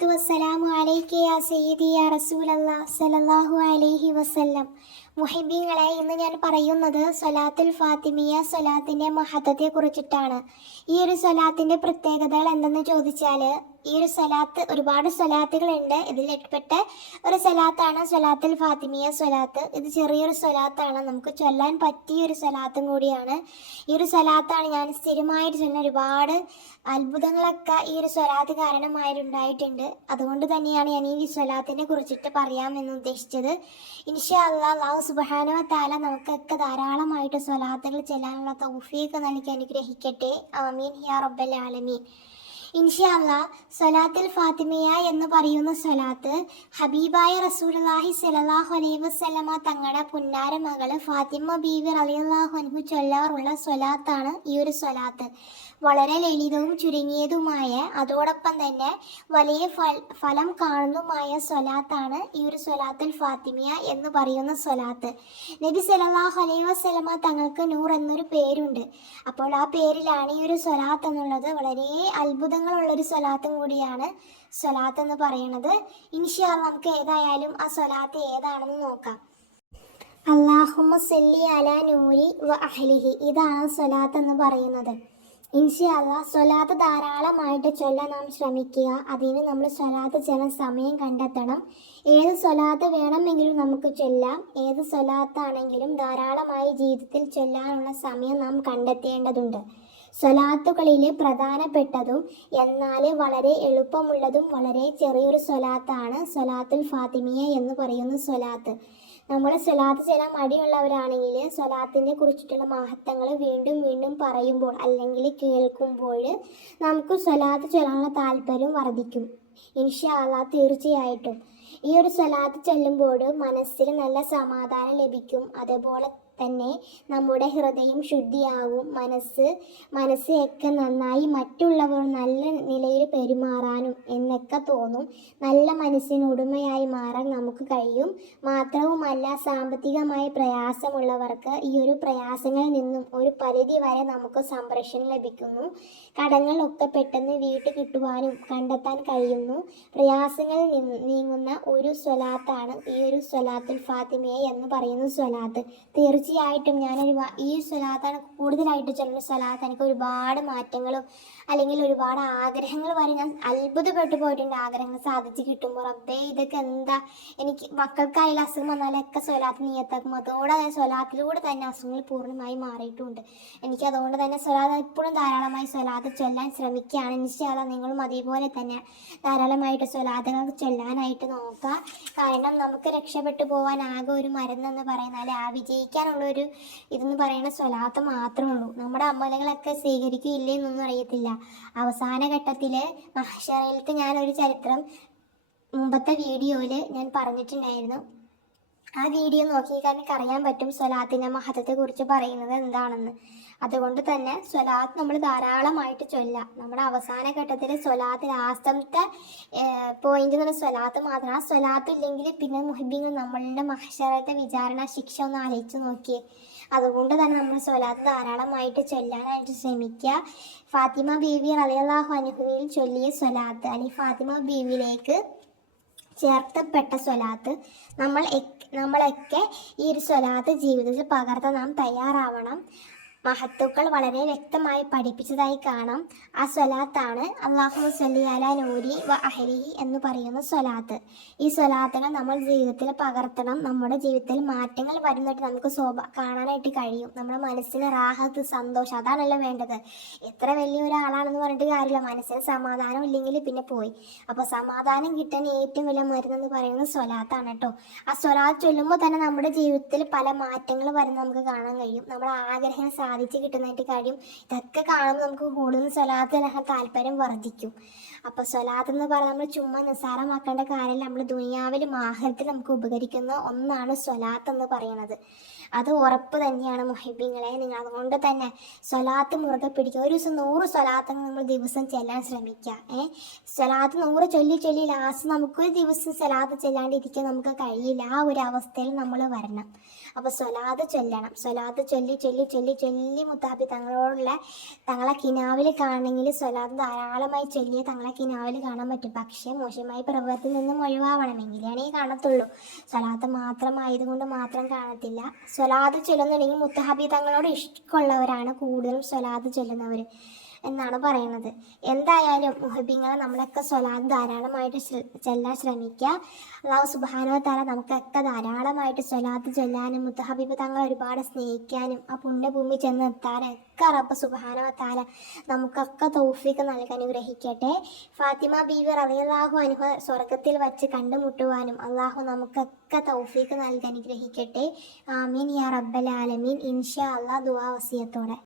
അസ്സലാത്തു വസ്സലാമു അലൈക യാ സയ്യിദി യാ റസൂലല്ലാഹ് സല്ലല്ലാഹു അലൈഹി വസല്ലം. മുഹിബീങ്ങളെ, ഇന്ന് ഞാൻ പറയുന്നത് സ്വലാത്തുൽ ഫാത്തിമിയ സ്വലാത്തിൻ്റെ മഹത്വത്തെ കുറിച്ചിട്ടാണ്. ഈ ഒരു സ്വലാത്തിൻ്റെ പ്രത്യേകതകൾ എന്തെന്ന് ചോദിച്ചാൽ, ഈ ഒരു സ്വലാത്ത് ഒരുപാട് സ്വലാത്തുകളുണ്ട്. ഇതിൽപ്പെട്ട ഒരു സ്വലാത്താണ് സ്വലാത്തുൽ ഫാത്തിമിയ സ്വലാത്ത്. ഇത് ചെറിയൊരു സ്വലാത്താണ്, നമുക്ക് ചൊല്ലാൻ പറ്റിയൊരു സ്വലാത്തും കൂടിയാണ്. ഈ ഒരു സ്വലാത്താണ് ഞാൻ സ്ഥിരമായിട്ട് ചൊല്ലുന്ന ഒരുപാട് അത്ഭുതങ്ങളൊക്കെ ഈ ഒരു സ്വലാത്ത് കാരണമായിട്ടുണ്ടായിട്ടുണ്ട്. അതുകൊണ്ട് തന്നെയാണ് ഞാൻ ഈ സ്വലാത്തിനെ കുറിച്ചിട്ട് പറയാമെന്ന് ഉദ്ദേശിച്ചത്. ഇൻഷാ അല്ലാഹ് അല്ലാഹു സുബ്ഹാനഹു വ തആല നമുക്കൊക്കെ ധാരാളമായിട്ട് സ്വലാത്തുകൾ ചെല്ലാനുള്ള തൗഫീഖ് നൽകി അനുഗ്രഹിക്കട്ടെ. ആമീൻ യാ റബ്ബൽ ആലമീൻ. ഇൻഷാ അല്ലാഹ് സ്വലാത്തുൽ ഫാത്തിമിയ എന്ന് പറയുന്ന സ്വലാത്ത് ഹബീബായ റസൂലുള്ളാഹി സ്വല്ലല്ലാഹു അലൈഹി വസല്ലമ തങ്ങളുടെ പുന്നാര മകള് ഫാത്തിമ ബീവി റളിയല്ലാഹു അൻഹു ചൊല്ലാറുള്ള സ്വലാത്താണ് ഈ ഒരു സ്വലാത്ത്. വളരെ ലളിതവും ചുരുങ്ങിയതുമായ, അതോടൊപ്പം തന്നെ വലിയ ഫലം കാണുന്നതുമായ സ്വലാത്താണ് ഈ ഒരു സ്വലാത്തുൽ ഫാത്തിമിയ എന്ന് പറയുന്ന സ്വലാത്ത്. നബി സല്ലല്ലാഹു അലൈഹി വസല്ലമ തങ്ങൾക്ക് നൂർ എന്നൊരു പേരുണ്ട്. അപ്പോൾ ആ പേരിലാണ് ഈ ഒരു സ്വലാത്ത് എന്നുള്ളത്. വളരെ അത്ഭുതങ്ങളുള്ളൊരു സ്വലാത്തും കൂടിയാണ് സ്വലാത്ത് എന്ന് പറയുന്നത്. ഇൻഷാ അല്ലാഹ് നമുക്ക് ഏതായാലും ആ സ്വലാത്ത് ഏതാണെന്ന് നോക്കാം. അല്ലാഹുമ്മ സല്ലി അലാ നൂരി വ അഹ്ലിഹി, ഇതാണ് സ്വലാത്ത് എന്ന് പറയുന്നത്. ഇൻഷാ അല്ലാഹ് സ്വലാത്ത് ധാരാളമായിട്ട് ചൊല്ലാൻ നാം ശ്രമിക്കുക. അതിന് നമ്മൾ സ്വലാത്ത് ചൊല്ലാൻ സമയം കണ്ടെത്തണം. ഏത് സ്വലാത്ത് വേണമെങ്കിലും നമുക്ക് ചൊല്ലാം. ഏത് സ്വലാത്താണെങ്കിലും ധാരാളമായി ജീവിതത്തിൽ ചൊല്ലാനുള്ള സമയം നാം കണ്ടെത്തേണ്ടതുണ്ട്. സ്വലാത്തുകളിൽ പ്രധാനപ്പെട്ടതും എന്നാൽ വളരെ എളുപ്പമുള്ളതും വളരെ ചെറിയൊരു സ്വലാത്താണ് സ്വലാത്തുൽ ഫാത്തിമിയ എന്ന് പറയുന്ന സ്വലാത്ത്. നമ്മൾ സ്വലാത്ത് ചെല്ലാൻ മടിയുള്ളവരാണെങ്കിൽ സ്വലാത്തിനെ കുറിച്ചിട്ടുള്ള മഹത്വങ്ങൾ വീണ്ടും വീണ്ടും പറയുമ്പോൾ അല്ലെങ്കിൽ കേൾക്കുമ്പോൾ നമുക്ക് സ്വലാത്ത് ചൊല്ലാനുള്ള താല്പര്യം വർദ്ധിക്കും. ഇൻഷാ അല്ലാഹ് തീർച്ചയായിട്ടും ഈ ഒരു സ്വലാത്ത് ചൊല്ലുമ്പോൾ മനസ്സിൽ നല്ല സമാധാനം ലഭിക്കും. അതേപോലെ തന്നെ നമ്മുടെ ഹൃദയം ശുദ്ധിയാവും. മനസ്സ് ഒക്കെ നന്നായി മറ്റുള്ളവർ നല്ല നിലയിൽ പെരുമാറാനും എന്നൊക്കെ തോന്നും. നല്ല മനസ്സിന് ഉടമയായി മാറാൻ നമുക്ക് കഴിയും. മാത്രവുമല്ല, സാമ്പത്തികമായ പ്രയാസമുള്ളവർക്ക് ഈ ഒരു പ്രയാസങ്ങളിൽ നിന്നും ഒരു പരിധി വരെ നമുക്ക് സംരക്ഷണം ലഭിക്കുന്നു. കടങ്ങളൊക്കെ പെട്ടെന്ന് വീട്ടിൽ കിട്ടുവാനും കണ്ടെത്താൻ കഴിയുന്നു. പ്രയാസങ്ങളിൽ നീങ്ങുന്ന ഒരു സ്വലാത്താണ് ഈ ഒരു സ്വലാത്തുൽ ഫാത്തിമിയ എന്ന് പറയുന്ന സ്വലാത്ത്. തീർച്ചയായിട്ടും ഈ സ്വലാത്താണ് കൂടുതലായിട്ട് ചൊല്ലുന്ന സ്വലാത്ത്. എനിക്ക് ഒരുപാട് മാറ്റങ്ങളും അല്ലെങ്കിൽ ഒരുപാട് ആഗ്രഹങ്ങൾ വരെ ഞാൻ അത്ഭുതപ്പെട്ടു പോയിട്ടുണ്ട്. ആഗ്രഹങ്ങൾ സാധിച്ച് കിട്ടുമ്പോൾ റബ്ബേ ഇതൊക്കെ എന്താ, എനിക്ക് മക്കൾക്കായാലും അസുഖം വന്നാലൊക്കെ സ്വലാത്ത് നിയത്താക്കും. അതോടെ സ്വലാത്തിലൂടെ തന്നെ അസുഖങ്ങൾ പൂർണ്ണമായി മാറിയിട്ടുണ്ട്. എനിക്ക് അതുകൊണ്ട് തന്നെ സ്വലാത്ത് എപ്പോഴും ധാരാളമായി സ്വലാത്ത് ചൊല്ലാൻ ശ്രമിക്കുകയാണ്. ഇൻഷാ അല്ലാഹ് നിങ്ങളും അതേപോലെ തന്നെ ധാരാളമായിട്ട് സ്വലാത്തുകൾ ചൊല്ലാനായിട്ട് നോക്കുക. കാരണം നമുക്ക് രക്ഷപ്പെട്ടു പോകാൻ ആകെ ഒരു മരുന്നെന്ന് പറയുന്നാൽ ആ വിജയിക്കാനുള്ളൊരു ഇതെന്ന് പറയുന്ന സ്വലാത്ത് മാത്രമേ ഉള്ളൂ. നമ്മുടെ അമലുകളൊക്കെ സ്വീകരിക്കുകയില്ലേ എന്നൊന്നും അറിയത്തില്ല. അവസാന ഘട്ടത്തിൽ മഹ്ശറിലത്തെ ഞാനൊരു ചരിത്രം മുമ്പത്തെ വീഡിയോയിൽ ഞാൻ പറഞ്ഞിട്ടുണ്ടായിരുന്നു. ആ വീഡിയോ നോക്കിയാൽ എനിക്ക് അറിയാൻ പറ്റും സ്വലാത്തിൻ്റെ മഹത്വത്തെക്കുറിച്ച് പറയുന്നത് എന്താണെന്ന്. അതുകൊണ്ട് തന്നെ സ്വലാത്ത് നമ്മൾ ധാരാളമായിട്ട് ചൊല്ലാം. നമ്മുടെ അവസാന ഘട്ടത്തിൽ സ്വലാത്ത് ലാസ്റ്റത്തെ പോയിന്റ് എന്ന് പറഞ്ഞാൽ സ്വലാത്ത് മാത്രം. ആ സ്വലാത്ത് ഇല്ലെങ്കിൽ പിന്നെ മുഹിബീങ്ങൾ നമ്മളുടെ മഹ്ശറത്തെ വിചാരണ ശിക്ഷ ഒന്ന് ആലോചിച്ച് നോക്കിയേ. അതുകൊണ്ട് തന്നെ നമ്മൾ സ്വലാത്ത് ധാരാളമായിട്ട് ചൊല്ലാനായിട്ട് ശ്രമിക്കുക. ഫാത്തിമ ബീവി റളിയല്ലാഹു അൻഹയിൽ ചൊല്ലിയ സ്വലാത്ത് അല്ലെങ്കിൽ ഫാത്തിമ ബീവിയിലേക്ക് ചേർത്തപ്പെട്ട സ്വലാത്ത് നമ്മളൊക്കെ ഈ ഒരു സ്വലാത്ത് ജീവിതത്തിൽ പകർത്താൻ നാം തയ്യാറാവണം. മഹത്തുക്കൾ വളരെ വ്യക്തമായി പഠിപ്പിച്ചതായി കാണാം. ആ സ്വലാത്താണ് അല്ലാഹുമ്മ സ്വല്ലി അലാ നൂരി വ അഹ്ലിഹി എന്ന് പറയുന്ന സ്വലാത്ത്. ഈ സ്വലാത്തുകൾ നമ്മൾ ജീവിതത്തിൽ പകർത്തണം. നമ്മുടെ ജീവിതത്തിൽ മാറ്റങ്ങൾ വരുന്നിട്ട് നമുക്ക് കാണാനായിട്ട് കഴിയും. നമ്മുടെ മനസ്സിന് റാഹത്ത്, സന്തോഷം, അതാണല്ലോ വേണ്ടത്. എത്ര വലിയൊരാളാണെന്ന് പറഞ്ഞിട്ട് കാര്യമില്ല, മനസ്സിന് സമാധാനം ഇല്ലെങ്കിൽ പിന്നെ പോയി. അപ്പോൾ സമാധാനം കിട്ടാൻ ഏറ്റവും വലിയ മരുന്നെന്ന് പറയുന്നത് സ്വലാത്താണ് കേട്ടോ. ആ സ്വലാത്ത് ചൊല്ലുമ്പോൾ തന്നെ നമ്മുടെ ജീവിതത്തിൽ പല മാറ്റങ്ങൾ വരുന്ന നമുക്ക് കാണാൻ കഴിയും. നമ്മുടെ ആഗ്രഹം സാധിച്ച് കിട്ടുന്നതായിട്ട് കാര്യം. ഇതൊക്കെ കാണുമ്പോൾ നമുക്ക് കൂടുതൽ സ്വലാത്തിനൊക്കെ താല്പര്യം വർദ്ധിക്കും. അപ്പോൾ സ്വലാത്ത് എന്ന് പറഞ്ഞാൽ നമ്മൾ ചുമ്മാ നിസ്സാരമാക്കേണ്ട കാര്യമില്ല. നമ്മൾ ദുനിയാവിലും ആഖിറത്തിലും നമുക്ക് ഉപകരിക്കുന്ന ഒന്നാണ് സ്വലാത്ത് എന്ന് പറയുന്നത്. അത് ഉറപ്പ് തന്നെയാണ് മുഹിബീങ്ങളെ. നിങ്ങൾ അതുകൊണ്ട് തന്നെ സ്വലാത്ത് മുറുകെ പിടിക്കുക. ഒരു ദിവസം 100 സ്വലാത്തങ്ങൾ നമ്മൾ ദിവസം ചെല്ലാൻ ശ്രമിക്കുക. സ്വലാത്ത് 100 ചൊല്ലി ചൊല്ലി ലാസ്റ്റ് നമുക്കൊരു ദിവസം സ്വലാത്ത് ചെല്ലാണ്ടിരിക്കാൻ നമുക്ക് കഴിയില്ല. ആ ഒരു അവസ്ഥയിൽ നമ്മൾ വരണം. അപ്പോൾ സ്വലാത്ത് ചൊല്ലണം. സ്വലാത്ത് ചൊല്ലി ചൊല്ലി ചൊല്ലി ചൊല്ലി മുത്താബി തങ്ങളെ കിനാവിൽ കാണണമെങ്കിൽ സ്വലാത്ത് ധാരാളമായി ചൊല്ലിയേ തങ്ങളെ കിനാവിൽ കാണാൻ പറ്റും. പക്ഷേ മോശമായ പ്രവൃത്തിയിൽ നിന്നും ഒഴിവാവണമെങ്കിലാണ് ഈ കാണത്തുള്ളൂ. സ്വലാത്ത് മാത്രമായതുകൊണ്ട് മാത്രം കാണത്തില്ല. സ്വലാത്ത് ചൊല്ലുന്നുണ്ടെങ്കിൽ മുത്തഹബി തങ്ങളോട് ഇഷ്ടമുള്ളവരാണ് കൂടുതലും സ്വലാത്ത് ചൊല്ലുന്നവർ എന്നാണ് പറയുന്നത്. എന്തായാലും മുഹബീങ്ങളെ നമ്മളൊക്കെ സ്വലാത്ത് ധാരാളമായിട്ട് ചെല്ലാൻ ശ്രമിക്കുക. അല്ലാഹു സുബ്ഹാനഹു വ തആല നമുക്കൊക്കെ ധാരാളമായിട്ട് സ്വലാത്ത് ചൊല്ലാനും മുത്തഹബീബ് തങ്ങളെ ഒരുപാട് സ്നേഹിക്കാനും ആ പുണ്യഭൂമി ചെന്നെത്താനൊക്കെ റബ്ബ് സുബ്ഹാനഹു വ തആല നമുക്കൊക്കെ തൗഫീഖ് നൽകി അനുഗ്രഹിക്കട്ടെ. ഫാത്തിമ ബീവി റളിയല്ലാഹു അൻഹ സ്വർഗത്തിൽ വച്ച് കണ്ടുമുട്ടുവാനും അള്ളാഹു നമുക്കൊക്കെ തൗഫീഖ് നൽകി അനുഗ്രഹിക്കട്ടെ. ആമീൻ യാ റബ്ബൽ ആലമീൻ. ഇൻഷാ അല്ലാഹ് ദുആ വസിയത്തോടെ.